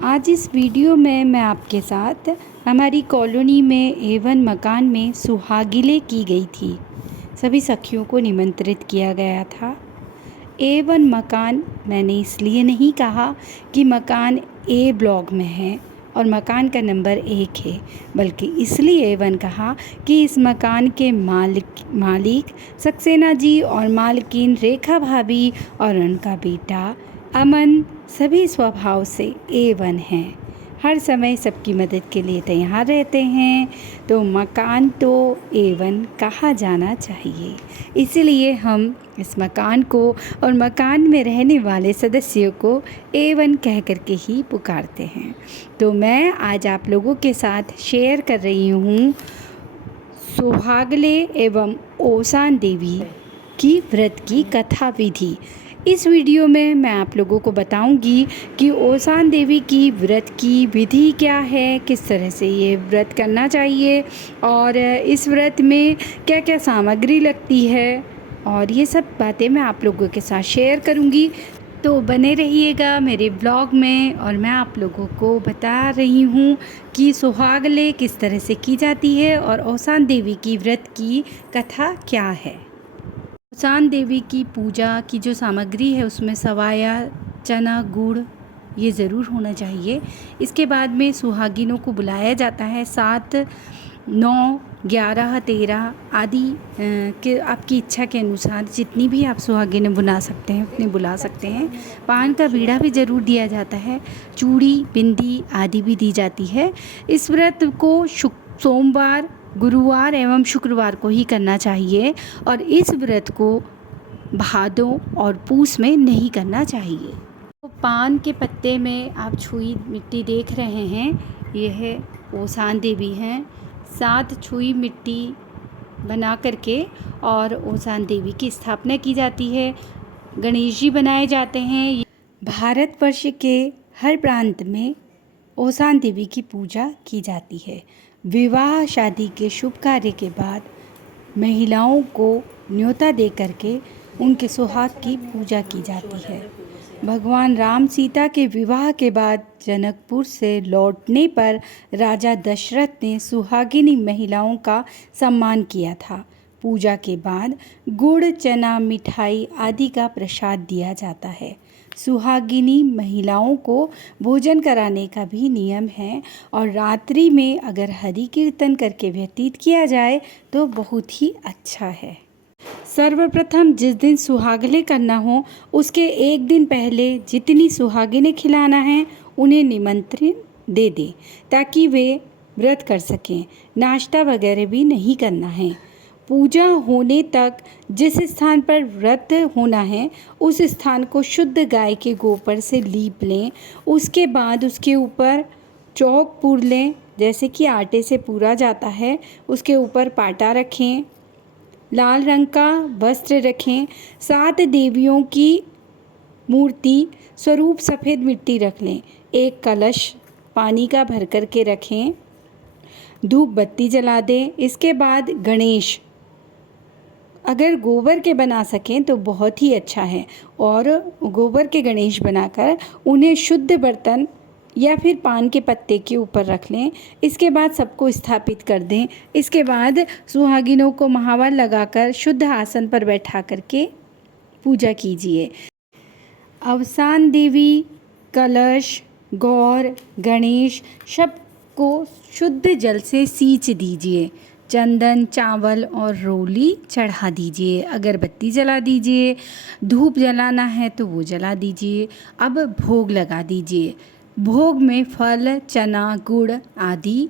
आज इस वीडियो में मैं आपके साथ हमारी कॉलोनी में A1 मकान में सुहागिले की गई थी। सभी सखियों को निमंत्रित किया गया था। A1 मकान मैंने इसलिए नहीं कहा कि मकान A ब्लॉक में है और मकान का नंबर 1 है, बल्कि इसलिए A1 कहा कि इस मकान के मालिक सक्सेना जी और मालकिन रेखा भाभी और उनका बेटा अमन सभी स्वभाव से A1 हैं। हर समय सबकी मदद के लिए तैयार रहते हैं, तो मकान तो A1 कहा जाना चाहिए। इसलिए हम इस मकान को और मकान में रहने वाले सदस्यों को A1 कह कर के ही पुकारते हैं। तो मैं आज आप लोगों के साथ शेयर कर रही हूँ सुहागले एवं ओसान देवी की व्रत की कथा विधि। इस वीडियो में मैं आप लोगों को बताऊंगी कि ओसान देवी की व्रत की विधि क्या है, किस तरह से ये व्रत करना चाहिए और इस व्रत में क्या क्या सामग्री लगती है, और ये सब बातें मैं आप लोगों के साथ शेयर करूंगी। तो बने रहिएगा मेरे ब्लॉग में और मैं आप लोगों को बता रही हूँ कि सुहागले किस तरह से की जाती है और ओसान देवी की व्रत की कथा क्या है। ओसान देवी की पूजा की जो सामग्री है उसमें सवाया, चना, गुड़ ये ज़रूर होना चाहिए। इसके बाद में सुहागिनों को बुलाया जाता है। 7, 9, 11, 13 आदि के आपकी इच्छा के अनुसार जितनी भी आप सुहागिनें बुला सकते हैं उतनी बुला सकते हैं। पान का बीड़ा भी ज़रूर दिया जाता है। चूड़ी, बिंदी आदि भी दी जाती है। इस व्रत को सोमवार, गुरुवार एवं शुक्रवार को ही करना चाहिए और इस व्रत को भादों और पूस में नहीं करना चाहिए। तो पान के पत्ते में आप छुई मिट्टी देख रहे हैं, यह ओसान देवी हैं। 7 छुई मिट्टी बना करके और ओसान देवी की स्थापना की जाती है। गणेश जी बनाए जाते हैं। भारतवर्ष के हर प्रांत में ओसान देवी की पूजा की जाती है। विवाह शादी के शुभ कार्य के बाद महिलाओं को न्योता दे करके उनके सुहाग की पूजा की जाती है। भगवान राम सीता के विवाह के बाद जनकपुर से लौटने पर राजा दशरथ ने सुहागिनी महिलाओं का सम्मान किया था। पूजा के बाद गुड़, चना, मिठाई आदि का प्रसाद दिया जाता है। सुहागिनी महिलाओं को भोजन कराने का भी नियम है और रात्रि में अगर हरि कीर्तन करके व्यतीत किया जाए तो बहुत ही अच्छा है। सर्वप्रथम जिस दिन सुहागले करना हो उसके एक दिन पहले जितनी सुहागिनें खिलाना है उन्हें निमंत्रण दे दें ताकि वे व्रत कर सकें। नाश्ता वगैरह भी नहीं करना है। पूजा होने तक जिस स्थान पर व्रत होना है उस स्थान को शुद्ध गाय के गोबर से लीप लें। उसके बाद उसके ऊपर चौक पूर लें, जैसे कि आटे से पूरा जाता है। उसके ऊपर पाटा रखें, लाल रंग का वस्त्र रखें। 7 देवियों की मूर्ति स्वरूप सफ़ेद मिट्टी रख लें। एक कलश पानी का भर कर के रखें। धूप बत्ती जला दें। इसके बाद गणेश अगर गोबर के बना सकें तो बहुत ही अच्छा है और गोबर के गणेश बनाकर उन्हें शुद्ध बर्तन या फिर पान के पत्ते के ऊपर रख लें। इसके बाद सबको स्थापित कर दें। इसके बाद सुहागिनों को महावर लगाकर शुद्ध आसन पर बैठा करके पूजा कीजिए। ओसान देवी, कलश, गौर, गणेश सबको शुद्ध जल से सींच दीजिए। चंदन, चावल और रोली चढ़ा दीजिए। अगरबत्ती जला दीजिए। धूप जलाना है तो वो जला दीजिए। अब भोग लगा दीजिए। भोग में फल, चना, गुड़ आदि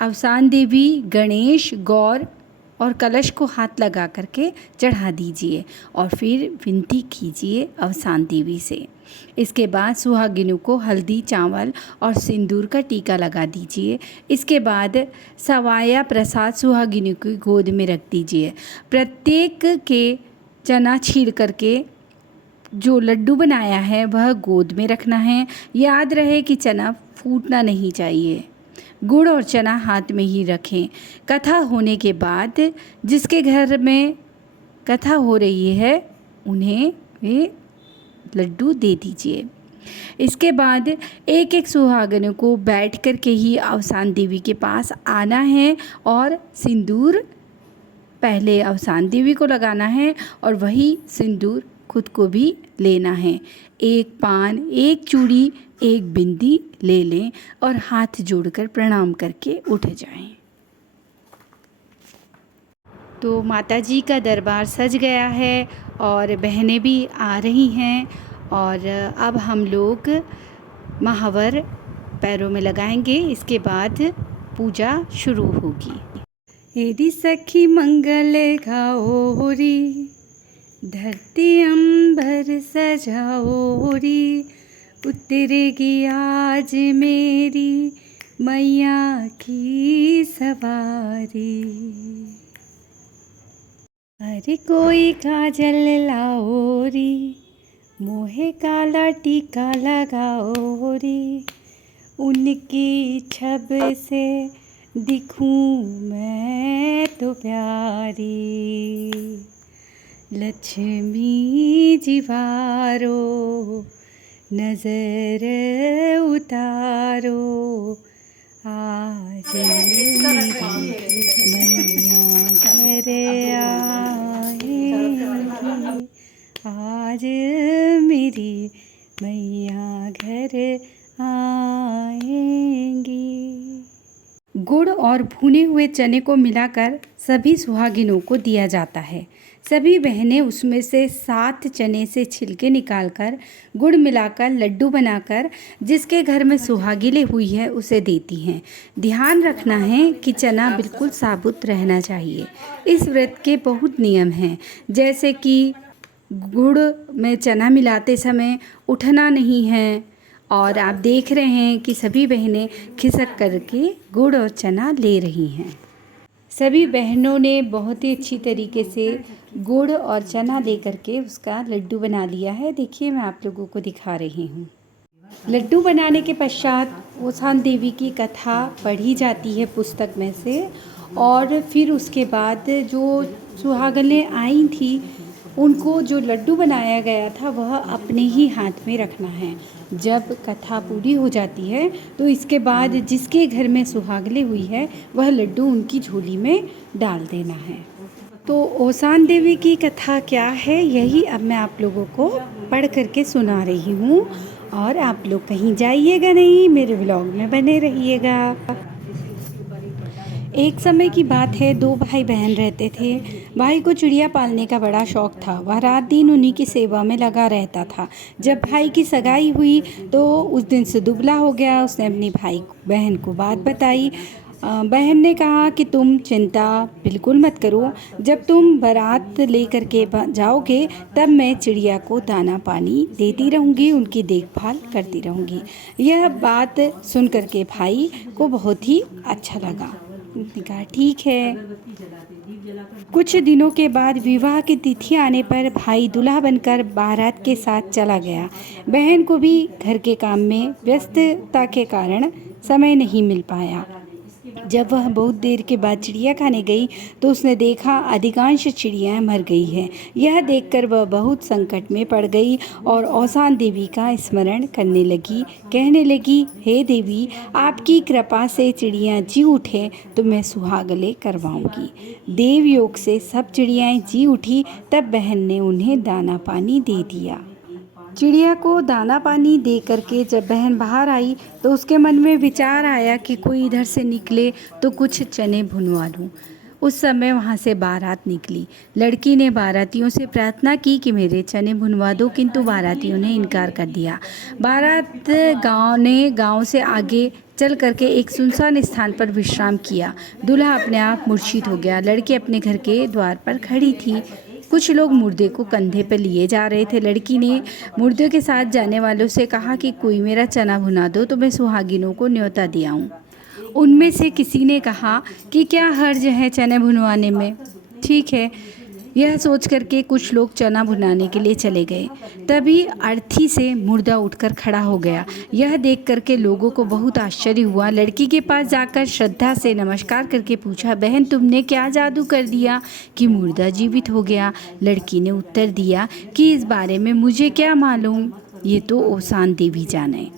ओसान देवी, गणेश, गौर और कलश को हाथ लगा करके चढ़ा दीजिए और फिर विनती कीजिए ओसान देवी से। इसके बाद सुहागिनों को हल्दी, चावल और सिंदूर का टीका लगा दीजिए। इसके बाद सवाया प्रसाद सुहागिनों की गोद में रख दीजिए। प्रत्येक के चना छील करके जो लड्डू बनाया है वह गोद में रखना है। याद रहे कि चना फूटना नहीं चाहिए। गुड़ और चना हाथ में ही रखें। कथा होने के बाद जिसके घर में कथा हो रही है उन्हें वे लड्डू दे दीजिए। इसके बाद एक एक सुहागनों को बैठ कर के ही अवसान देवी के पास आना है और सिंदूर पहले अवसान देवी को लगाना है और वही सिंदूर खुद को भी लेना है। एक पान, एक चूड़ी, एक बिंदी ले लें और हाथ जोड़कर प्रणाम करके उठ जाएं। तो माताजी का दरबार सज गया है और बहनें भी आ रही हैं और अब हम लोग महावर पैरों में लगाएंगे। इसके बाद पूजा शुरू होगी। यदि सखी मंगल गाओ री, धरती अंबर सजाओ री, उतरेगी आज मेरी मैया की सवारी। अरे कोई काजल लाओ री, मोहे काला टीका लगाओ री, उनकी छब से दिखूं मैं तो प्यारी। लक्ष्मी जीवारो नजर उतारो, आज मेरी मैया घर आएंगी, आज मेरी मैया घर आएंगी। गुड़ और भुने हुए चने को मिलाकर सभी सुहागिनों को दिया जाता है। सभी बहनें उसमें से 7 चने से छिलके निकालकर गुड़ मिलाकर लड्डू बनाकर जिसके घर में सुहागिले हुई है उसे देती हैं। ध्यान रखना है कि चना बिल्कुल साबुत रहना चाहिए। इस व्रत के बहुत नियम हैं, जैसे कि गुड़ में चना मिलाते समय उठना नहीं है और आप देख रहे हैं कि सभी बहनें खिसक करके गुड़ और चना ले रही हैं। सभी बहनों ने बहुत ही अच्छी तरीके से गुड़ और चना दे करके उसका लड्डू बना लिया है। देखिए, मैं आप लोगों को दिखा रही हूँ। लड्डू बनाने के पश्चात अवसान देवी की कथा पढ़ी जाती है पुस्तक में से और फिर उसके बाद जो सुहागनें आई थी उनको जो लड्डू बनाया गया था वह अपने ही हाथ में रखना है। जब कथा पूरी हो जाती है तो इसके बाद जिसके घर में सुहागले हुई है वह लड्डू उनकी झोली में डाल देना है। तो अवसान देवी की कथा क्या है, यही अब मैं आप लोगों को पढ़ करके सुना रही हूँ और आप लोग कहीं जाइएगा नहीं, मेरे व्लॉग में बने रहिएगा। एक समय की बात है, 2 भाई बहन रहते थे। भाई को चिड़िया पालने का बड़ा शौक़ था। वह रात दिन उन्हीं की सेवा में लगा रहता था। जब भाई की सगाई हुई तो उस दिन से दुबला हो गया। उसने अपनी बहन को बात बताई। बहन ने कहा कि तुम चिंता बिल्कुल मत करो, जब तुम बारात लेकर के जाओगे तब मैं चिड़िया को दाना पानी देती रहूँगी, उनकी देखभाल करती रहूँगी। यह बात सुन कर के भाई को बहुत ही अच्छा लगा। कहा ठीक है। कुछ दिनों के बाद विवाह की तिथि आने पर भाई दूल्हा बनकर बारात के साथ चला गया। बहन को भी घर के काम में व्यस्तता के कारण समय नहीं मिल पाया। जब वह बहुत देर के बाद चिड़िया खाने गई तो उसने देखा अधिकांश चिड़ियाँ मर गई हैं। यह देखकर वह बहुत संकट में पड़ गई और अवसान देवी का स्मरण करने लगी। कहने लगी, हे देवी, आपकी कृपा से चिड़ियाँ जी उठे तो मैं सुहागले करवाऊंगी। देवयोग से सब चिड़ियाँ जी उठी। तब बहन ने उन्हें दाना पानी दे दिया। चिड़िया को दाना पानी दे करके जब बहन बाहर आई तो उसके मन में विचार आया कि कोई इधर से निकले तो कुछ चने भुनवा लूँ। उस समय वहाँ से बारात निकली। लड़की ने बारातियों से प्रार्थना की कि मेरे चने भुनवा दो, किंतु बारातियों ने इनकार कर दिया। बारात गांव से आगे चल करके एक सुनसान स्थान पर विश्राम किया। दूल्हा अपने आप मूर्छित हो गया। लड़की अपने घर के द्वार पर खड़ी थी। कुछ लोग मुर्दे को कंधे पर लिए जा रहे थे। लड़की ने मुर्दे के साथ जाने वालों से कहा कि कोई मेरा चना भुना दो तो मैं सुहागिनों को न्योता दिलाऊं। उनमें से किसी ने कहा कि क्या हर्ज है चने भुनवाने में, ठीक है। यह सोच करके कुछ लोग चना भुनाने के लिए चले गए। तभी अर्थी से मुर्दा उठकर खड़ा हो गया। यह देख करके लोगों को बहुत आश्चर्य हुआ। लड़की के पास जाकर श्रद्धा से नमस्कार करके पूछा, बहन तुमने क्या जादू कर दिया कि मुर्दा जीवित हो गया? लड़की ने उत्तर दिया कि इस बारे में मुझे क्या मालूम। ये तो ओसान देवी जाने।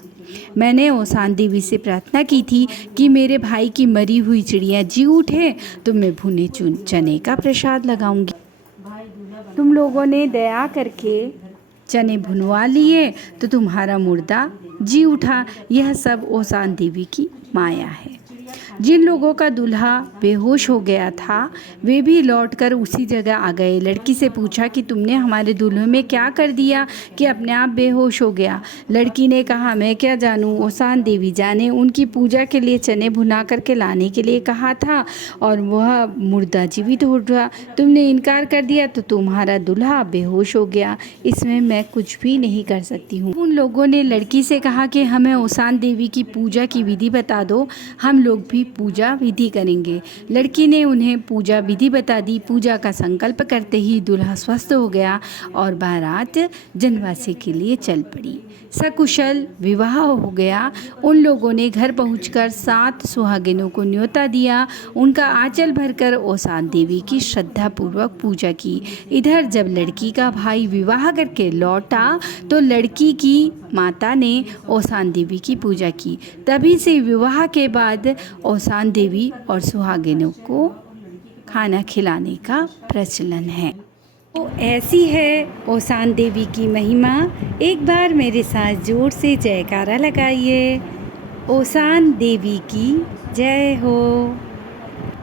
मैंने ओसान देवी से प्रार्थना की थी कि मेरे भाई की मरी हुई चिड़िया जी उठे तो मैं भुने चने का प्रसाद लगाऊंगी। तुम लोगों ने दया करके चने भुनवा लिए तो तुम्हारा मुर्दा जी उठा। यह सब ओसान देवी की माया है। जिन लोगों का दूल्हा बेहोश हो गया था वे भी लौटकर उसी जगह आ गए। लड़की से पूछा कि तुमने हमारे दूल्हे में क्या कर दिया कि अपने आप बेहोश हो गया। लड़की ने कहा, मैं क्या जानूं, ओसान देवी जाने। उनकी पूजा के लिए चने भुना करके लाने के लिए कहा था और वह मुर्दा जीवित हो उठा। तुमने इनकार कर दिया तो तुम्हारा दूल्हा बेहोश हो गया। इसमें मैं कुछ भी नहीं कर सकती हूँ। उन लोगों ने लड़की से कहा कि हमें ओसान देवी की पूजा की विधि बता दो, हम लोग भी पूजा विधि करेंगे। लड़की ने उन्हें पूजा विधि बता दी। पूजा का संकल्प करते ही दूल्हा स्वस्थ हो गया और बारात जनवासे के लिए चल पड़ी। सकुशल विवाह हो गया। उन लोगों ने घर पहुंचकर 7 सुहागिनों को न्योता दिया। उनका आंचल भरकर ओसान देवी की श्रद्धापूर्वक पूजा की। इधर जब लड़की का भाई विवाह करके लौटा तो लड़की की माता ने ओसान देवी की पूजा की। तभी से विवाह के बाद ओसान देवी और सुहागिनों को खाना खिलाने का प्रचलन है। तो ऐसी है ओसान देवी की महिमा। एक बार मेरे साथ जोर से जयकारा लगाइए। ओसान देवी की जय हो।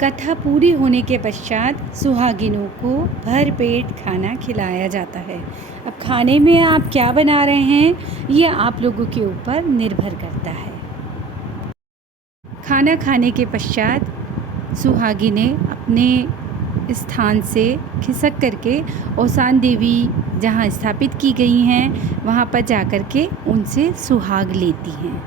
कथा पूरी होने के पश्चात सुहागिनों को भरपेट खाना खिलाया जाता है। अब खाने में आप क्या बना रहे हैं ये आप लोगों के ऊपर निर्भर करता है। खाना खाने के पश्चात सुहागिनें अपने स्थान से खिसक करके ओसान देवी जहाँ स्थापित की गई हैं वहाँ पर जाकर के उनसे सुहाग लेती हैं।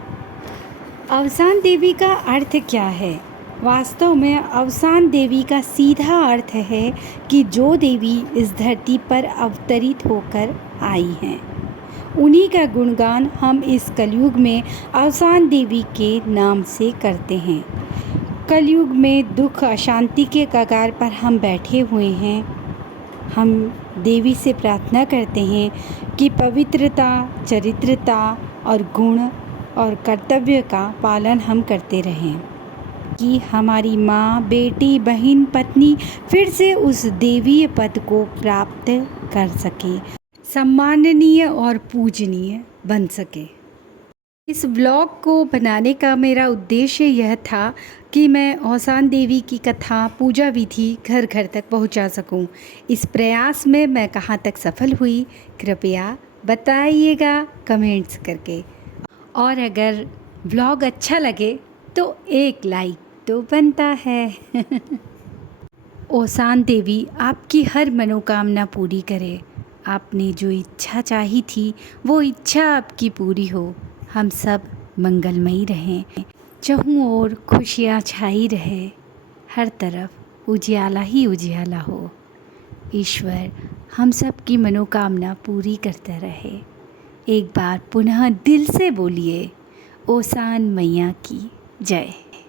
ओसान देवी का अर्थ क्या है? वास्तव में ओसान देवी का सीधा अर्थ है कि जो देवी इस धरती पर अवतरित होकर आई हैं, उन्हीं का गुणगान हम इस कलयुग में ओसान देवी के नाम से करते हैं। कलयुग में दुख अशांति के कगार पर हम बैठे हुए हैं। हम देवी से प्रार्थना करते हैं कि पवित्रता, चरित्रता और गुण और कर्तव्य का पालन हम करते रहें, कि हमारी माँ, बेटी, बहन, पत्नी फिर से उस देवीय पद को प्राप्त कर सके, सम्माननीय और पूजनीय बन सके। इस ब्लॉग को बनाने का मेरा उद्देश्य यह था कि मैं ओसान देवी की कथा, पूजा विधि घर घर तक पहुंचा सकूं। इस प्रयास में मैं कहां तक सफल हुई कृपया बताइएगा कमेंट्स करके। और अगर ब्लॉग अच्छा लगे तो एक लाइक तो बनता है। ओसान देवी आपकी हर मनोकामना पूरी करे। आपने जो इच्छा चाही थी वो इच्छा आपकी पूरी हो। हम सब मंगलमयी रहें, चहुं ओर खुशियाँ छाई रहे, हर तरफ उजियाला ही उजियाला हो। ईश्वर हम सब की मनोकामना पूरी करता रहे। एक बार पुनः दिल से बोलिए, ओसान मैया की जय।